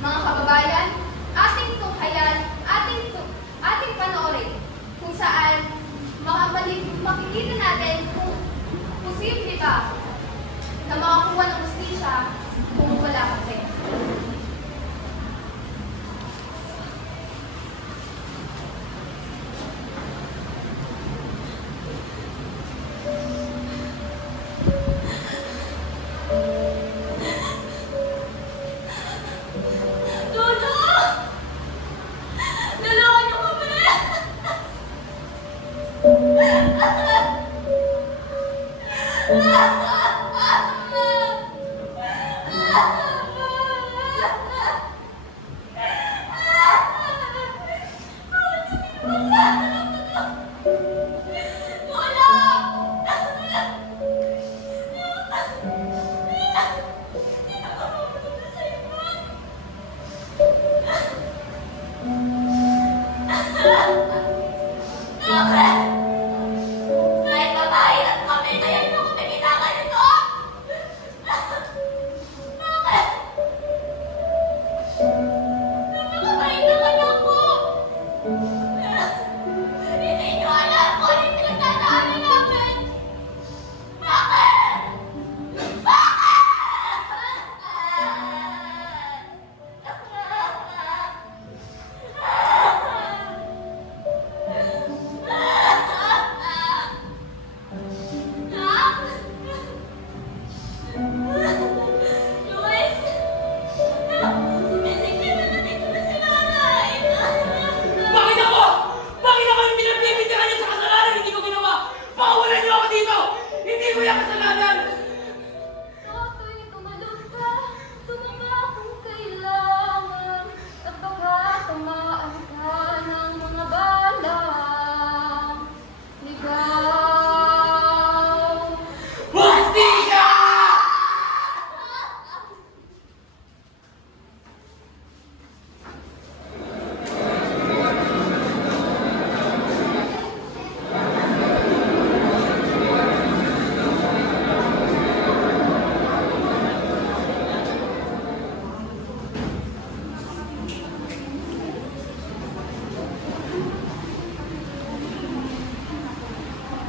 Mga kababayan, ating tunghayan, ating panoorin kung saan makikita natin kung posible ba na makakuha ng hustisya kung wala ka pera.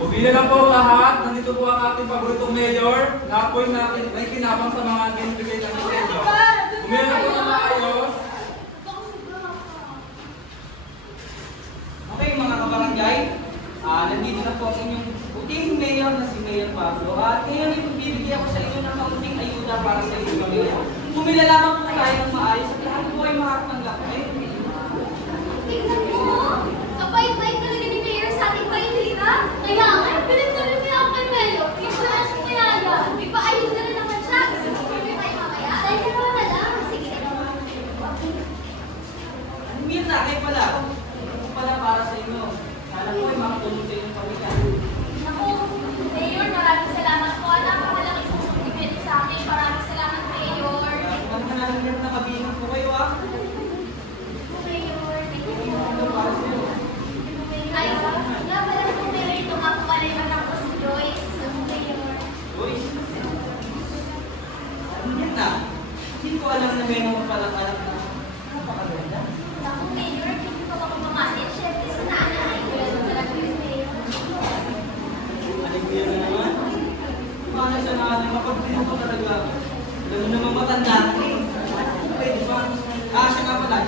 Pumila lang po lahat. Nandito po ang ating paboritong mayor. Na po may kinabang sa mga binibigay ng disenyo. Pumila lang po na maayos. Okay mga kabarangay, nandito na po ang inyong puting mayor na si Mayor Pablo. At ngayon ipibigay ako sa inyo ng kaunting ayuda para sa inyong pamilya. Pumila lamang po tayo ng maayos at lahat po ay makakatanggap. Tingnan mo! Kapait-bait talaga ni Mayor sa ating painilita. Kaya nga, pinagtuloy mo ako kay Mayor. Insurance mo kaya yan. May paayuda na naman siya. Gusto mo kami tayo mamaya? Dahil ka naman na lang. Sige ka naman. Mir na, kayo pala. Ito pala para sa inyo. Sana po ay makatulong sa inyong pamilya. Naku, Mayor, maraming salamat po. Napakalaking susubibit sa akin. Maraming salamat, Mayor. Huwag na lang nakabinang po kayo Mayor, thank you. Para sa inyo. Ay, nga pala po, Mayor, ito nga po pala yung anak ko si Joyce. Mayor. Joyce. Mir na. Hindi ko alam na meron mo palang anak na napakaganda. Naku, Mayor, hindi ko pa mamamalit. Siyempre sa nanay. Wala na talaga yung Mayor. Aling na naman. Paano sa nanay? Mapagpino ko talaga. Alam mo naman matanda ka eh. Okay, di ba? Siya nga pala.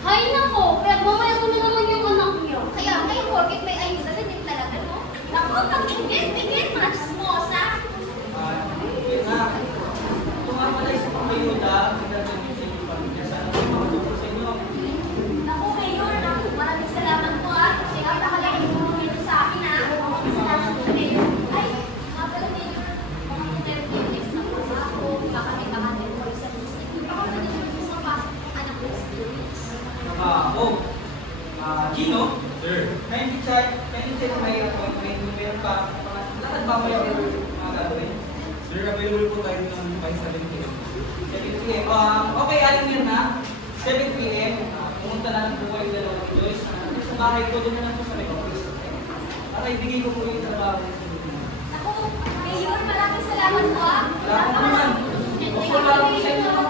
Hay nako, pinagmamaya ko na naman yung anak niyo. Kaya ngayon, porkit may ayuda na din talaga, no? Naku, pag-ingit, mga chismosa. Yun na. Ito nga pala isa pang ayuda. Magdadagin sa inyo pamilya. Sana po makatulong sa inyo. Naku, Mayor, naku, maraming salamat po, ah. Kaya napakalaking tulong nito sa akin, ah. Maraming salamat po, Mayor. Ay, nga pala, Mayor, mga interviews na po sa ako. Baka may makatin ko sa gusto. Baka na din yung gusto pasok ng anak ko si Joyce. Gino? Sir. Kindly check my appointment. Meron pa. Lakad ba kayo mga gagawin? Sir, available po tayo ng by 7 p.m. 7 p.m. Okay, alam niyo na. 7 p.m. Pumunta natin po kayo dalawa ni Joyce. Sa bahay ko, doon na lang po sa may office. Para ibigay ko po yung trabaho. Naku, Mayor, maraming salamat po, ah. Wala ko naman. Thank you, Wala ko sa inyo. Mayor.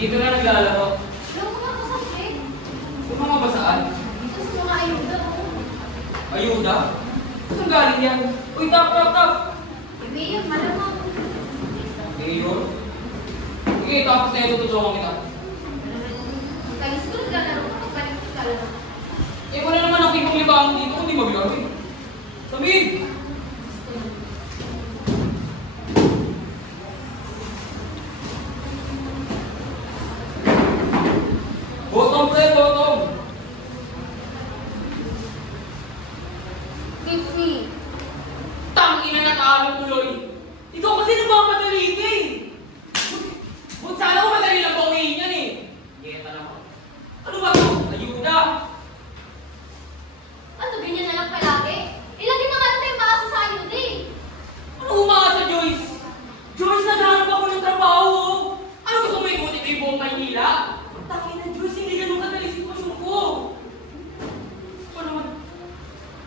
Dito na naglalaro. Yung mga kasakit. Yung mga basaan. Dito sa mga ayuda ko. Ayuda? Saan galing yan? Uy, tap! Mayor, malamang. Mayor? Sige, tapos na ito, tutulungan kita. Kaya siguro naglalaro ko. Balik ka lang. Eh, wala naman ako ibang libangan dito kung di maglaro eh. Sabihin! Bottom, pre, bottom! Fifty. Tangina na talo tuloy! Ikaw kasi nagmamadali ka eh! Bu't sana ko madali lang bawiin yan eh! Geta naman. Ano ba ito? Ayuda! Ano, ganyan na lang palagi? Ilagay na nga lang tayo maasa sa ayuda eh. Ano umasa, Joyce? Joyce, naghahanap ako ng trabaho! Ano gusto mo ikutin ko yung buong Maynila? Tangina, Joyce, hindi ganun kadali sitwasyon ko! Ano naman?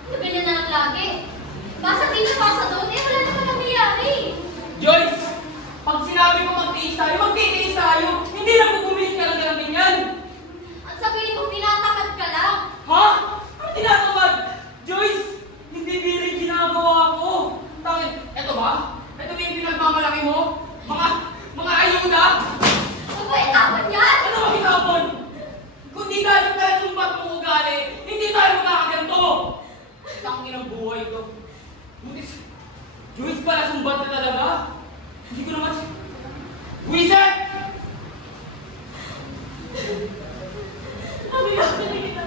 Ano, ganyan na lang lagi? Basta dito, basta doon, eh wala naman nangyayari. Joyce! Pag sinabi ko magtiis tayo! Hindi lang bubumihin ka lang ganyan! At sabihin mo, pinatakad ka lang. Ha? Ano tinatawag? Joyce! Hindi biring ginagawa ko! Tangin, eto ba? Eto ba yung pinagmamalaki mo? Mga ayuda? Ano ba itapon yan? Ano ang hinapon? Kung di tayo sa sumbat mong ugali, hindi tayo magkakaganto! Tangin ang buhay ko. Joyce pala sumbat na talaga? Hindi ko naman... Wizard! Sabi ako na kita.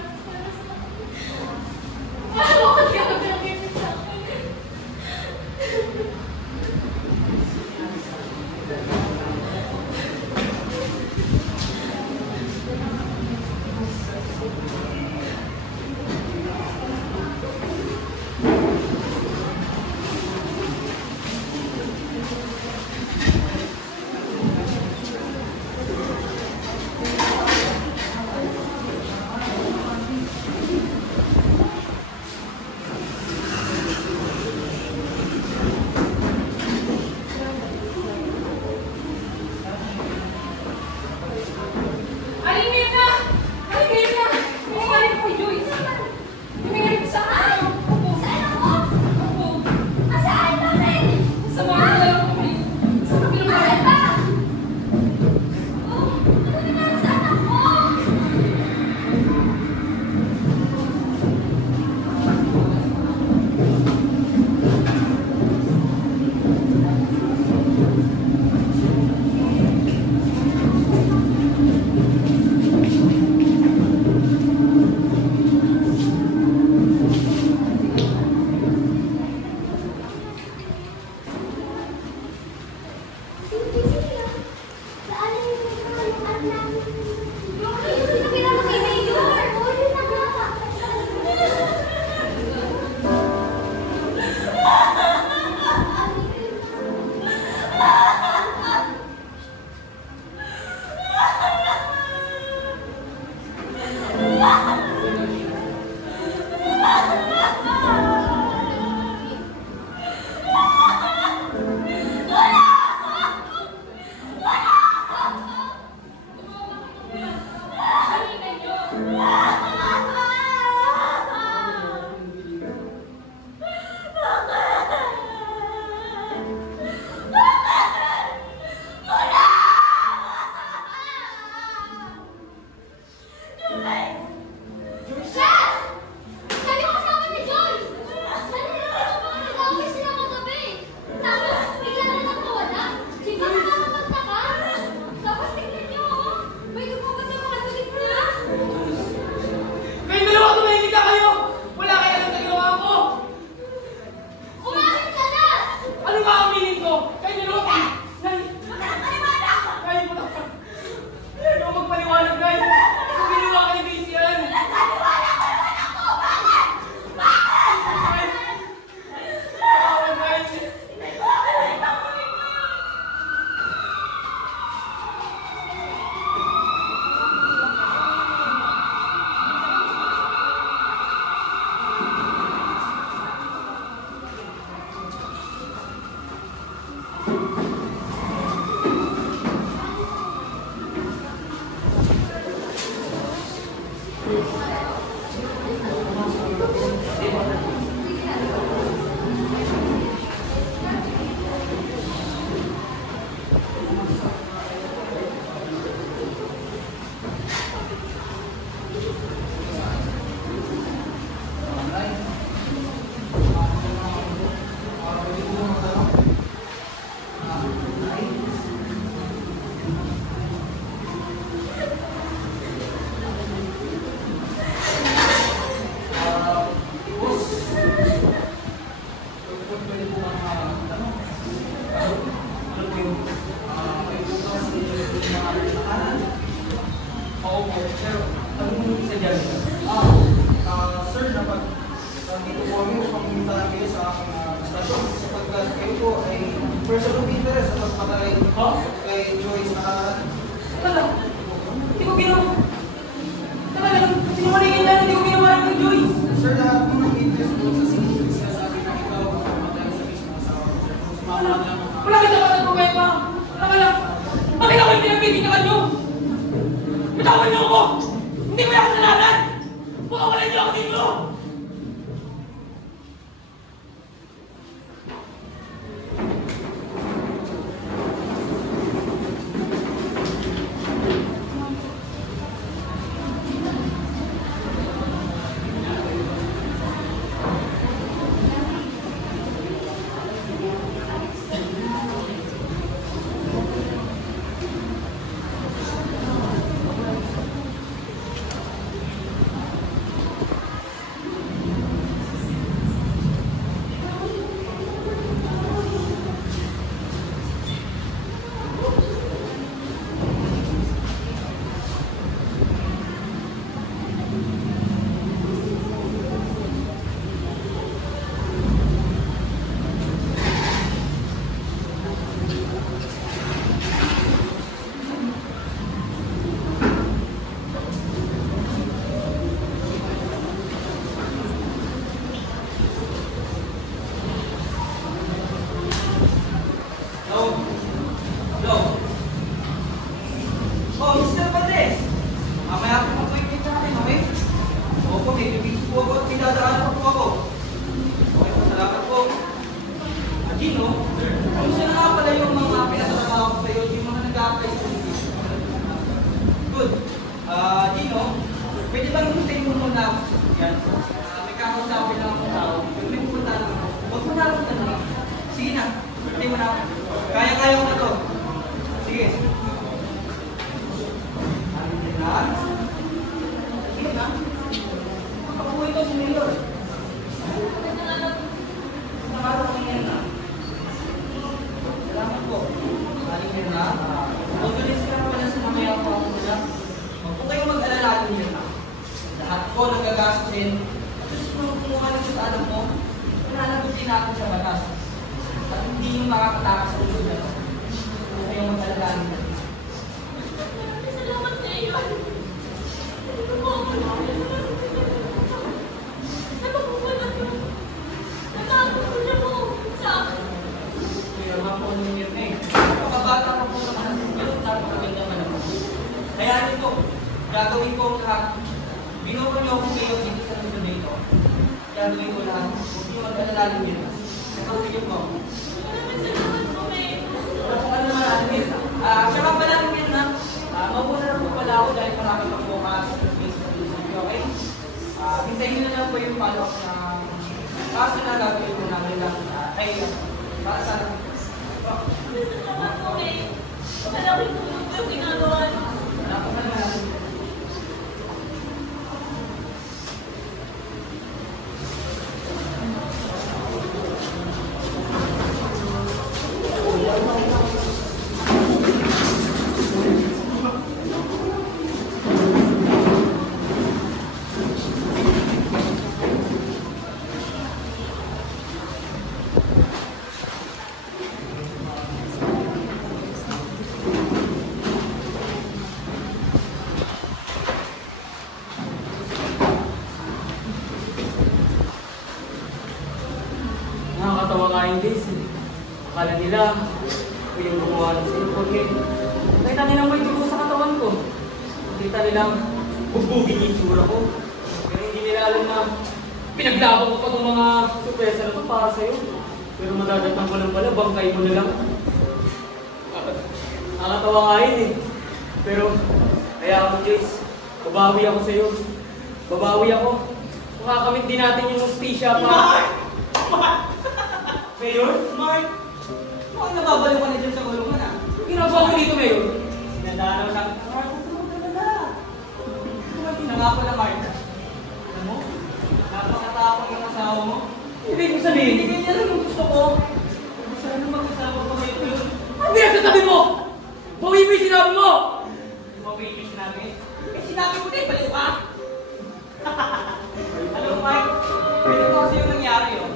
Ano ka kaya magkakita sa akin? Sir, dapat dito po kami upang pumuntahan kayo sa aking stasyon sapagkat kayo po ay person of interest sa pagpatay kay Joyce na Hindi ko ginawa. Sinungalingan niya, hindi ko ginawa yung Joyce. Sir, lahat po ng interest doon sa sinasabi na ikaw ang pumatay sa mismo asawa ko, sir. Kung sumama lang ang Wala kita ka ng problema. Wala ka lang. Bakit ako yung pinagbibigyan nyo? Bitawan niyo ako! Hindi ko yung kasalanan! Pakawalan niyo ako dito! Oh, Mr. Padres! Mamaya po mag-appointment natin, okay? Opo, may bibig po ako at may dadaanan po ako. Okay po, salamat po. Gino, kumusta na nga pala yung mga pinatrabaho ko sa'yo, yung mga nag-a-apply sa CV? Good. Gino, pwede bang hintayin mo muna ako sa sasakyan? May kakausapin lang akong tao. Pwede may pupunta lang ako. Huwag mo na akong tanong. Sige na, hintayin mo na ako. Kaya-kaya ko na to. Sige. Sige na. Makabuhay ko si Mayor. Nakaraw ko yan na. Salamat po. Aling yan na. Organize ka na pala sa mamaya po ako nila. Huwag po kayong mag-alala din yan na. Lahat po nagagastusin. At kung kumuha nito sa alam mo, pinanagot din natin sa batas. At hindi yung makakatakas sa ulo na ito. Huwag kayong mag-alala din yan. Salamat na iyon. Ano po ako na? Ano po ba na yun? Natago niya po sa akin. Kaya nga po ninyo eh. Kapabata ko po naman ang sinyo, napakaganda man naman. Kaya nito, gagawin ko ang lahat. Binuko niyo ako kayo dito sa lugar dito. Gagawin ko lahat. Huwag niyo mag-alala ninyo. Nakauwi niyo po. Maraming salamat po, May. Wala po ka naman natin yun. Siya ka pala rin yun na. Mauna na po pala ako dahil marami pa po sa place sa lugar niyo, okay? Hintayin nyo na lang po yung follow-up na kaso na gagawin ko namin lang. Para sa Maraming salamat po, May. Malaking tulong po yung ginagawa niyo. wala po ka naman natin. Nakakatawa nga yung guys eh. Akala nila, ako yung gumawa ng cellphone eh. Nakita nilang may dugo sa katawan ko. Nakita nilang bubugin yung tsura ko. hindi nila alam na pinaglaban ko pa itong mga surpresa na ito para sa'yo. Pero madadatang ko lang pala, bangkay mo na lang. Nakakatawa nga yun eh. Pero, kaya ako, Jace, babawi ako sa'yo. Babawi ako. Makakamit din natin yung hostisya pa. Mark! Mayor? Mark! Mukhang nababalo ka na dyan sa kulungan ah. Ginagawa ko dito, Mayor. Sinadalaw lang. Mark, huwag mo talaga. Nangako na Mark. Alam mo, napakatapang yung asawa mo. Ibig mo sabihin? Binigay niya lang yung gusto ko. Gusto na mag-asawa pa kayo yun. Ano pinagsasabi mo? Bawi mo yung sinabi mo! Mabait yung sinabi. Eh sinabi ko din, baliw ka! Alam mo Mike, pwede ko kasi yung nangyari yun.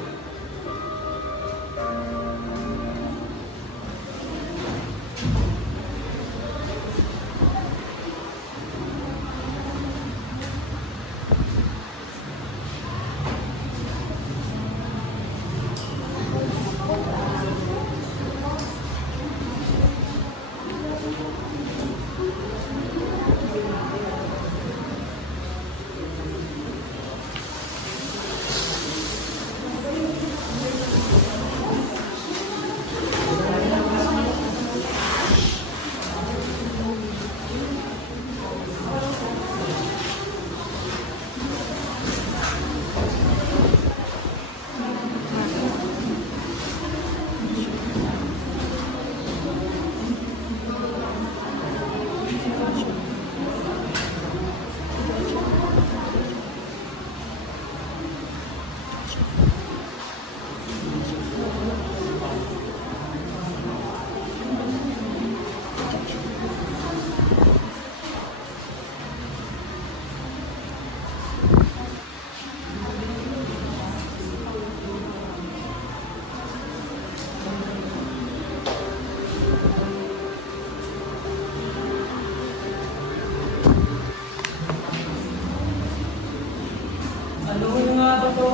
Ano na nga ba to?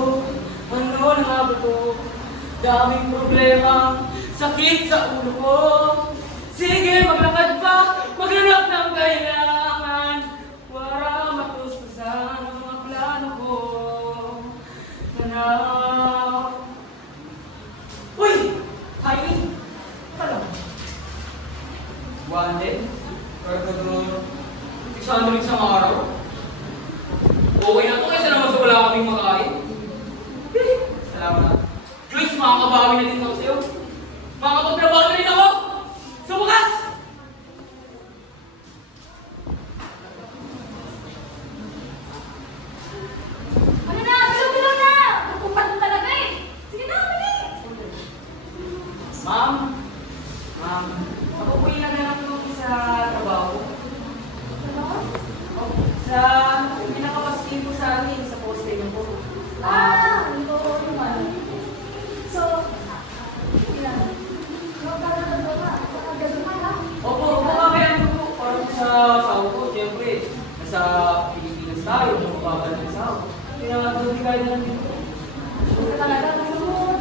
Ano na nga ba to? Daming problema, sakit sa ulo ko. Sige, maglakad pa, maghanap ng kailangan para matustusan ang mga plano ko. Tanaw. Uy! Kylie! Alam. Wanted, Cargador, 600 isang araw? Okay na to kaysa naman sa wala kaming makain. salamat. Joyce, makakabawi na din ako sa'yo. Makakapagtrabaho na rin ako! Sa bukas! Ano na? Bilang na! Nagkumpad mo talaga eh! Sige na, bilis! Ma'am, ako po yung naghanap ko sa trabaho. Oh, sa pinakapaskin po sa amin, sa poste niyo po. Ito yung ano. So, ilan? Magkakaroon ka. Magkakaroon ka ha? Opo, kaya po. Para sa sahod ko, siyempre, nasa Pilipinas tayo, mababa ng sahod. Kaya doon kayo na lang dito. Huwag ka talaga nasunod.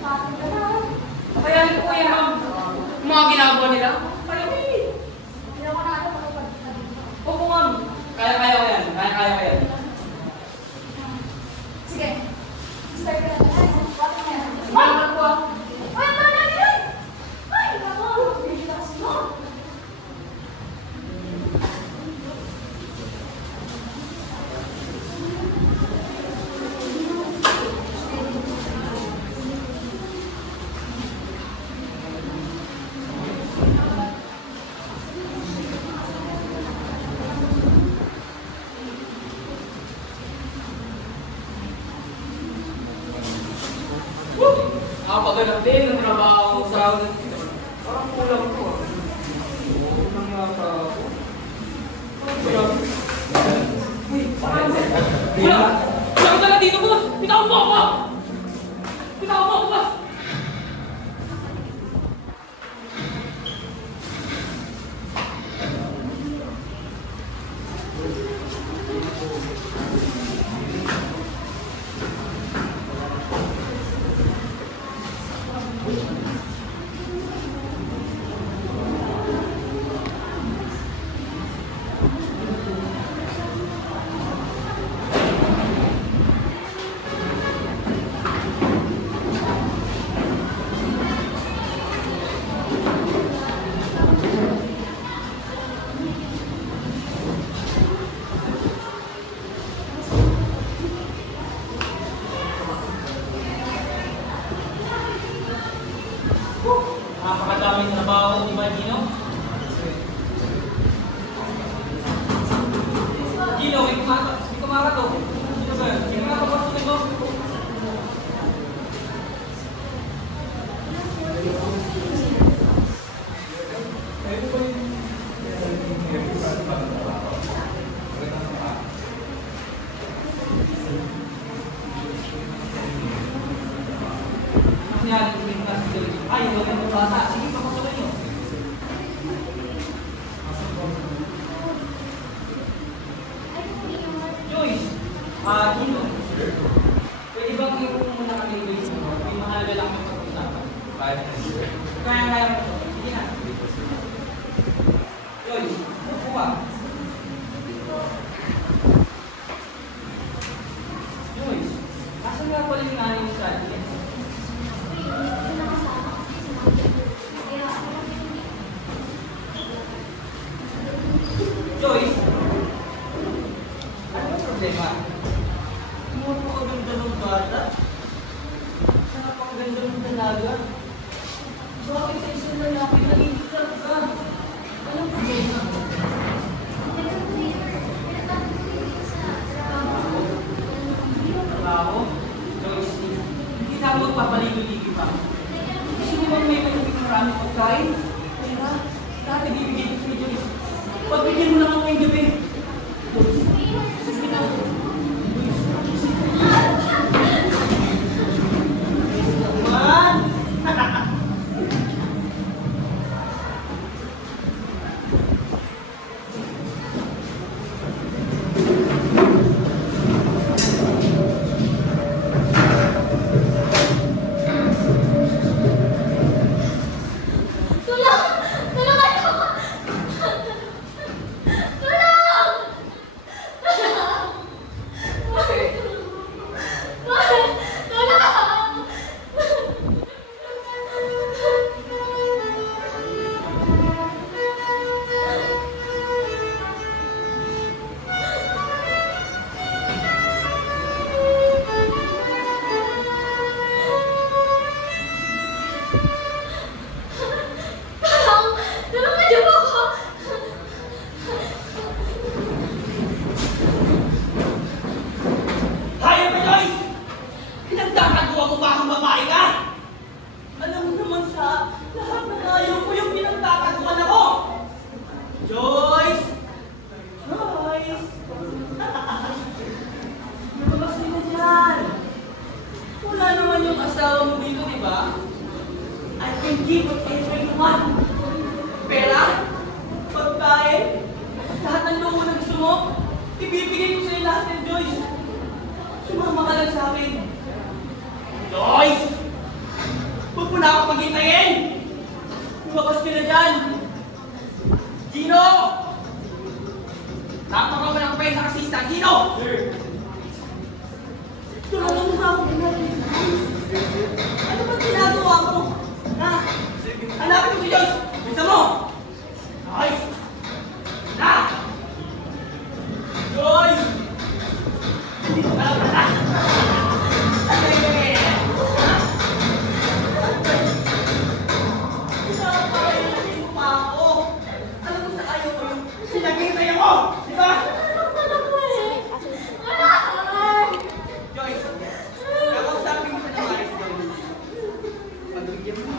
Bakit ka na? Kaya ito po yan, ma'am. Yung mga ginagawa nila, kaya ko yun. Hindi ako na ano makapagkita dito. Opo, ma'am. Kaya ko yan. Kaya ko yan. Sige. Start ka na tayo. Bakit na yan? Sige na po ah. Ay, ano na yan? Ay, naku. Bigyan na kasi mo. Nakapaghanap din ng trabaho sa parang kulang ko ah. Kulang yata ako. Uy, parang wala! Wala ka na dito, boss! Bitawan mo ako! Bitawan mo ako, boss! trabaho, di ba, Gino? Gino, may kumakatok. Sino ba? Sino nga papasukin mo? Ay, wag yung bata. Sige, papasukin nyo. Joyce, Gino, pwede bang iupo muna kami Joyce? May mahalaga lang yung pag-usapan. Kaya mo ito. Sige na. Joyce, upo ka. Joyce, asan nga pala yung nanay mo sa atin? Joyce, ano ba problema? Napakaganda ng bata. Napakaganda ng dalaga. Bakit sa isang lalaki nag-iitak ka? Anong problema? Trabaho? Joyce, hindi na ako magpapaligo-ligo pa. Gusto mo bang may marami pagkain? Kaya, lahat nabibigay ko sa Joyce. Pagbigyan mo lang ako ngayong gabi. Sige na. Naman! Tulong! Tulungan ako! Tulong! Tulungan niyo po ako! Hayop ka, Joyce! Pinagkakagawa mo ba akong babae ka? Alam mo naman sa lahat ng ayaw ko yung pinagkakagawan ako! Joyce! Joyce! Lumabas din na dyan! Wala naman yung asawa mo dito, di ba? I can give whatever you want. Pera? Pagkain? Lahat ng luho na gusto mo? Ibibigay ko sa'yo lahat ng Joyce. Sumama ka lang sa akin. Joyce! Huwag mo na ako paghintayin! Lumabas ka na dyan! Gino! Napaka mo ng friend assistant, Gino! Tulungan mo na ako. Ano ba ginagawa mo? Ha? Hanapin mo si Joyce! Bisa mo! Joyce! Na! Joyce! Hindi ko alam na! Pinapakailangan mo pa ako! Alam mo sa ayaw ko yung pinag-hintay ako! Di ba? Joyce! Nakausapin ko na maayos, Joyce. Pagbigyan mo.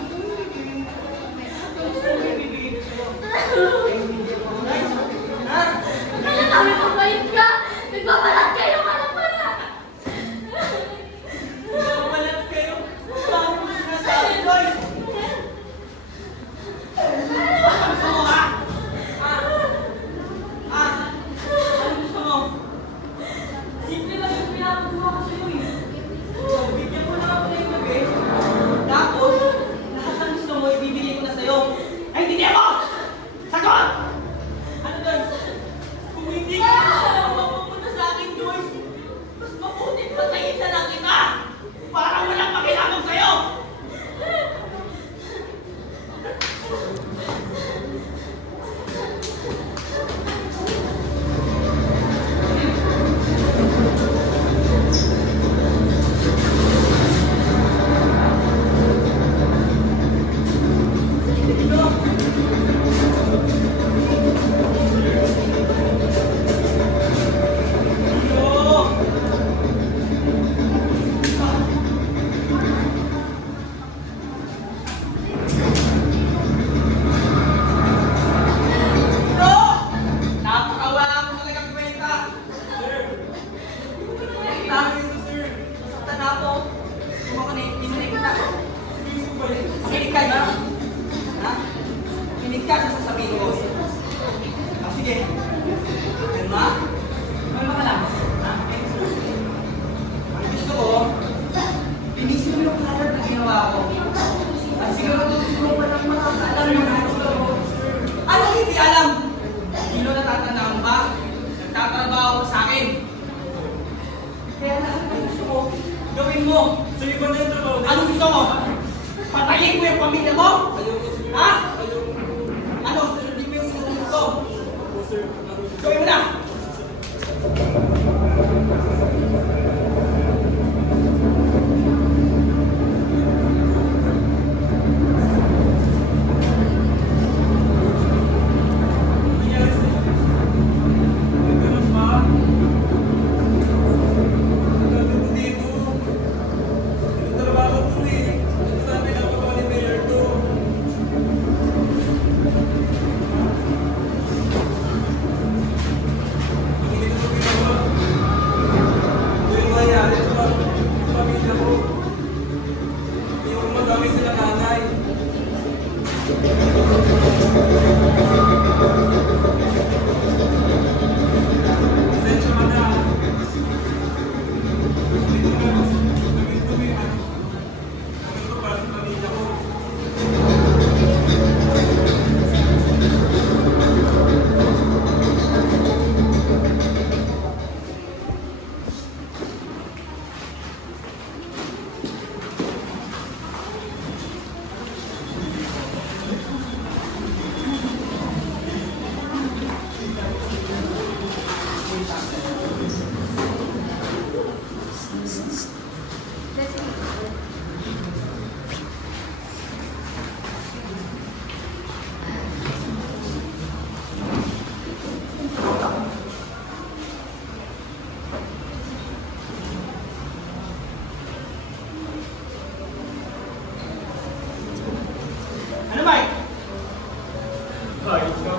mo? Sige ba na yung trabaho? Ano gusto mo? Patayin ko yung pamilya mo? Ayoko, sir. Ha? Ayoko. Ano? Hindi mo yung inuulit ko? Opo, sir. Gawin mo na! Nangyari sa'yo? May ganun ba? Nandito dito. Trabaho ko eh. Sabi na ako ni Mayor to. Hindi ko ginawa. Ito yung nangyari sa pamilya ko. Yung madami sila nanay. Pasensya ka na. Hindi ko na dumi ang ito para sa pamilya ko. Ano, Mike? Kahit ka.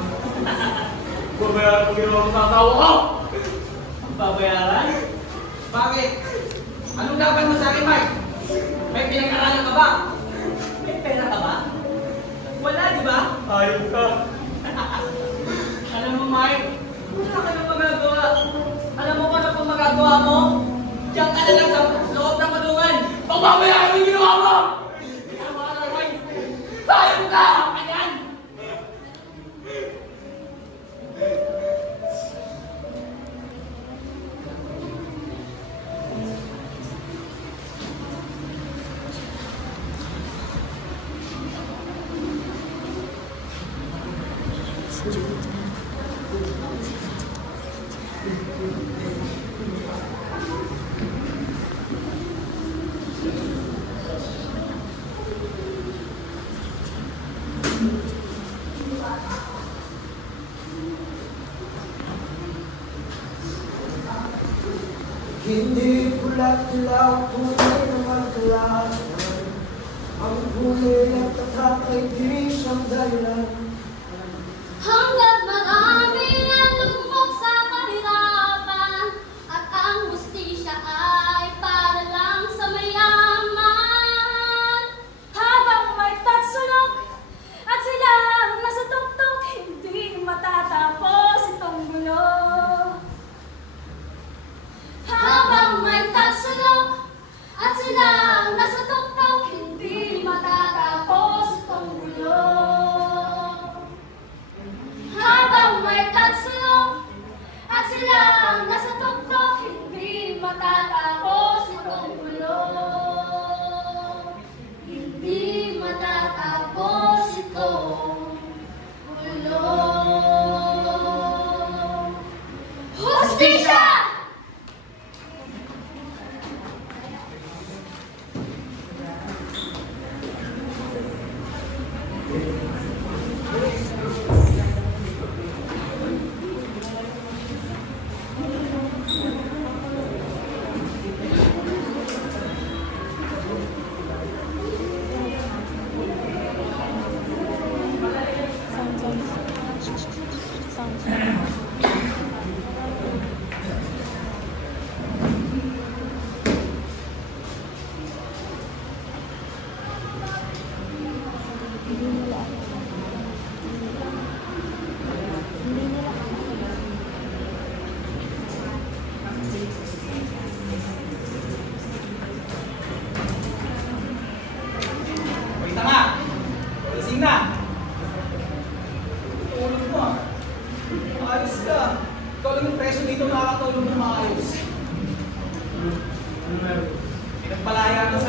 Babayaran ko ginawa ko sa asawa ko! Babayaran? Bakit? Anong laban mo sa akin, Mike? May pinag-aralan ka ba? May pera ka ba? Wala, di ba? Ayos ka. Alam mo, Mike, wala ka na magagawa. Alam mo kung ano pang magagawa mo? Diyan ka na lang sa loob ng kulungan. Pagbabayaran mo yung ginawa mo! Ginawa ka, Mike. Sayang ka! Ayan! Hindi pula't ilaw, tunay naman kalaban. Ang huli at tatak ay di siyang dahilan. Hanggat marami ang lugmok sa kahirapan at ang hustisya ay para lang sa mayaman. Habang may tatsulok at sila ang nasa tuktok, hindi matatapos itong gulo. Habang may tatsulok at sila ang nasa tuktok, hindi matatapos itong gulo.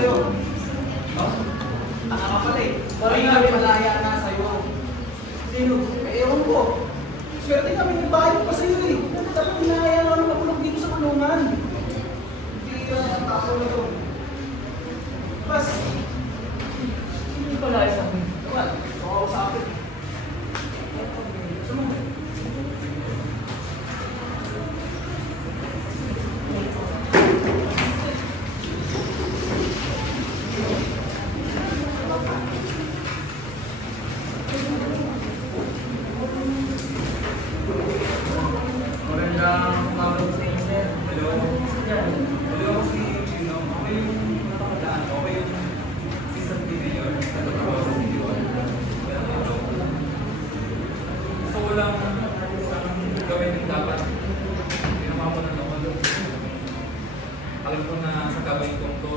sa'yo. No? Tanga ka pala eh. May malaya na sa'yo. Sino? Eh, ewan ko. Swerte kami nagbayad pa sa'yo eh. Dapat hinahayaan mo na mapulog dito sa kulungan. Hindi ang tapo na ito. Bas, Hindi pala sa akin. naman, gusto ko sa akin. Sumunod. Magandang umaga sa inyo, sir. Hello. Hello, ako si Gino. Ako yung nakakadaan. Ako yung assistant mayor. Nagtatrabaho sa City Hall. Pero ito, gusto ko lang gawin yung dapat. Ginawa ko na naman. Alam ko na sa gawin kong to,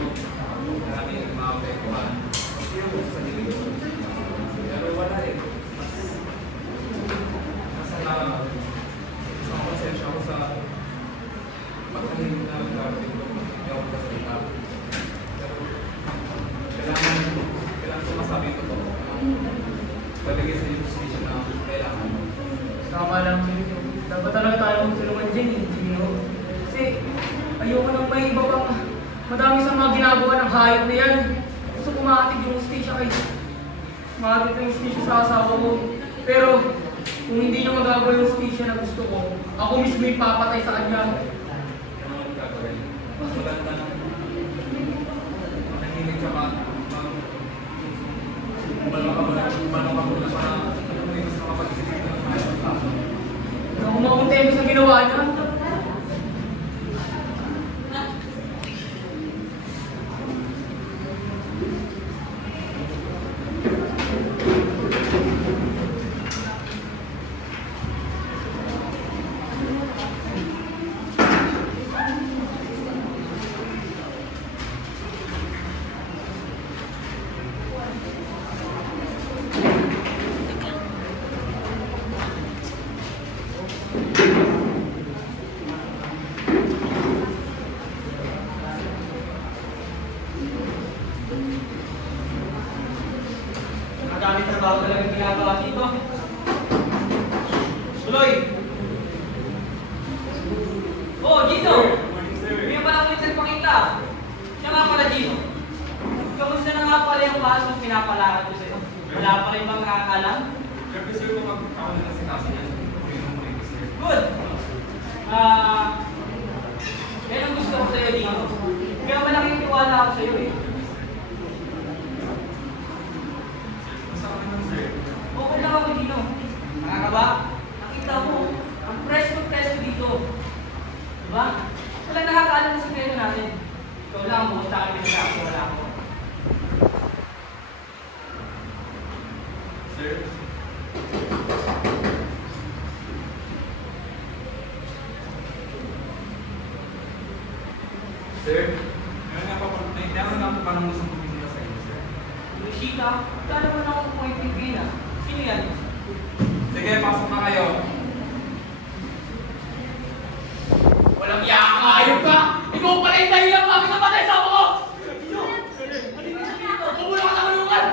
marami yung maapektuhan. Hindi ako sa sarili ko. Pero wala eh. Mas konsensya ako sa pagkahilig na gagawin ko. Hindi ako kasalita. Pero kailangan ko masabi ito to. Babigay sa justisya na kailangan. Tama lang, sir. Dapat talaga tayo magtulungan dyan, eh, Gino. Kasi ayoko nang may iba pang madami sa mga ginagawa ng hayop na yan. Gusto ko maatig yung hustisya kay maatig yung hustisya sa asawa ko. Pero kung hindi niya magagawa yung hustisya na gusto ko, ako mismo yung papatay sa kanya. Ano ang gagawin? Mas maganda na manahimik ka pa. Balong ka muna para may mas makapag-isip ka ng mayroon ng tao. Hindi ako makontento sa ginawa niya. Madaming trabaho talaga ginagawa dito. Tuloy! Oh, Gino! Hindi pa lang ulit nagpakita. Siya nga pala, Gino. Kamusta na nga pala yung pasok pinapalakad ko sa'yo? Wala pa rin bang nakakalam? Pero gusto ko mag-ako na kasi niya. Good! Yan ang gusto ko sa'yo, Gino. Kaya malaking tiwala ako sa'yo eh. Basta kami ng sir. Okay lang ako, Gino. Nakakaba? Nakita mo, ang presto-presto dito. Diba? Walang nakakaalam na sikreto natin. Ikaw lang, pumunta kami sa ako, wala ako. Sir? Sir? Meron nga po parang gusto pumunta sa inyo, sir. Lushika, kala mo na ako kung may pipina. Sino yan? Sige, pasok na kayo. Walang yakang ayop ka! Ikaw pala yung dahilan bakit napatay sa ako ko! Pumula ka sa kulungan!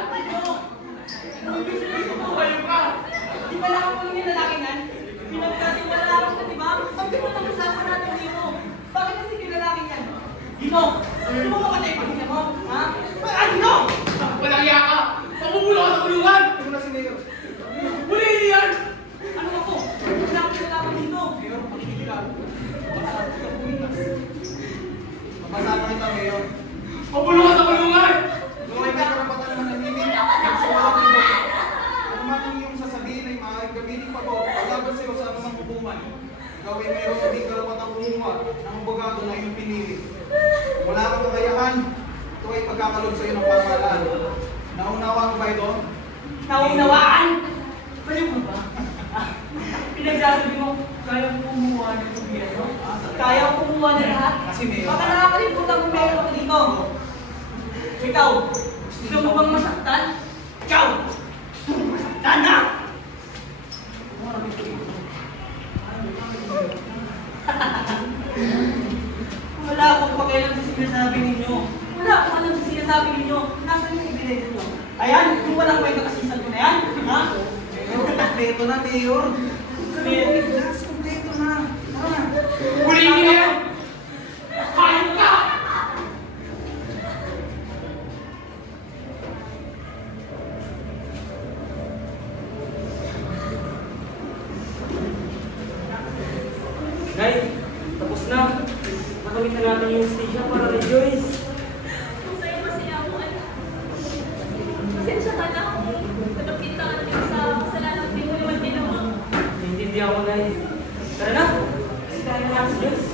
Ayop ka! Di ba lang ako yung lalaking yan? Pinagkasiwala ako ka, di ba? Ang ganda ng usapan natin dito. Bakit hindi yung lalaking yan? Dino! Gusto mo mapatay pamilya mo? Ha? Ah, Dino! Walang yaka! Pamumula ka sa kulungan! Ito na si Mayor. Huli yan! Ano ako? Wala akong nalaman dito. Mayor, pakikinig ka. Mapasama kita, Mayor. Pamumula ka sa kulungan! Kung may karapatan na manahimik, sa walang ibo. Ano man ang iyong sasabihin ay maaaring gamitin pa po laban sa iyo sa anumang hukuman. Ikaw ay mayroon sa di karapatang kumuha ng abogado na iyong pinili. Kung wala kang kakayahan, ito ay pagkakalog sa iyo ng pamahalaan. Naunawaan mo ba ito? Naunawaan? Baliw mo ba? Pinagsasabi mo, kaya mo kumuha ng gobyerno? Kaya mo kumuha ng lahat? Kasi Mayor. Baka nakakalimutan mo meron ako dito. Ikaw, gusto mo bang masaktan? Ikaw! Gusto mo masaktan na! Wala akong pakialam sa sinasabi ninyo. Wala akong alam sa sinasabi sinasabi ninyo? Nasaan yung ebidensya nyo? Ayan, yung walang kwenta kasisan ko na yan. Ha? Mayor, kompleto na, Mayor. Mayor. Last, kompleto na. Tara. Huli niyo na yan! Kain ka! Nay, tapos na. Nakamit na natin yung stage na para kay Joyce. Masaya ako, anak. Pasensya ka na kung nagkapita ka din sa kasalanan din mo naman ginawa. Naiintindihan ko, Nay. Tara na. Kasi kaya na si Joyce.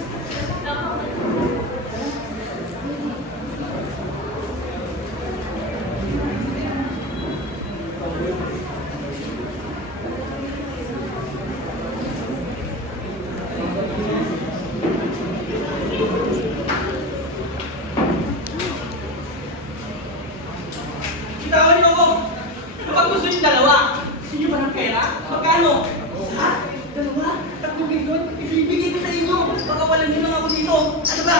Bitawan niyo ako! Kapag gusto niyo dalawa, gusto niyo ba ng pera? Magkano? Isa? Dalawa? 3 milyon? Ibibigay ko sa inyo! Baka wala niyo lang ako dito! Ano ba?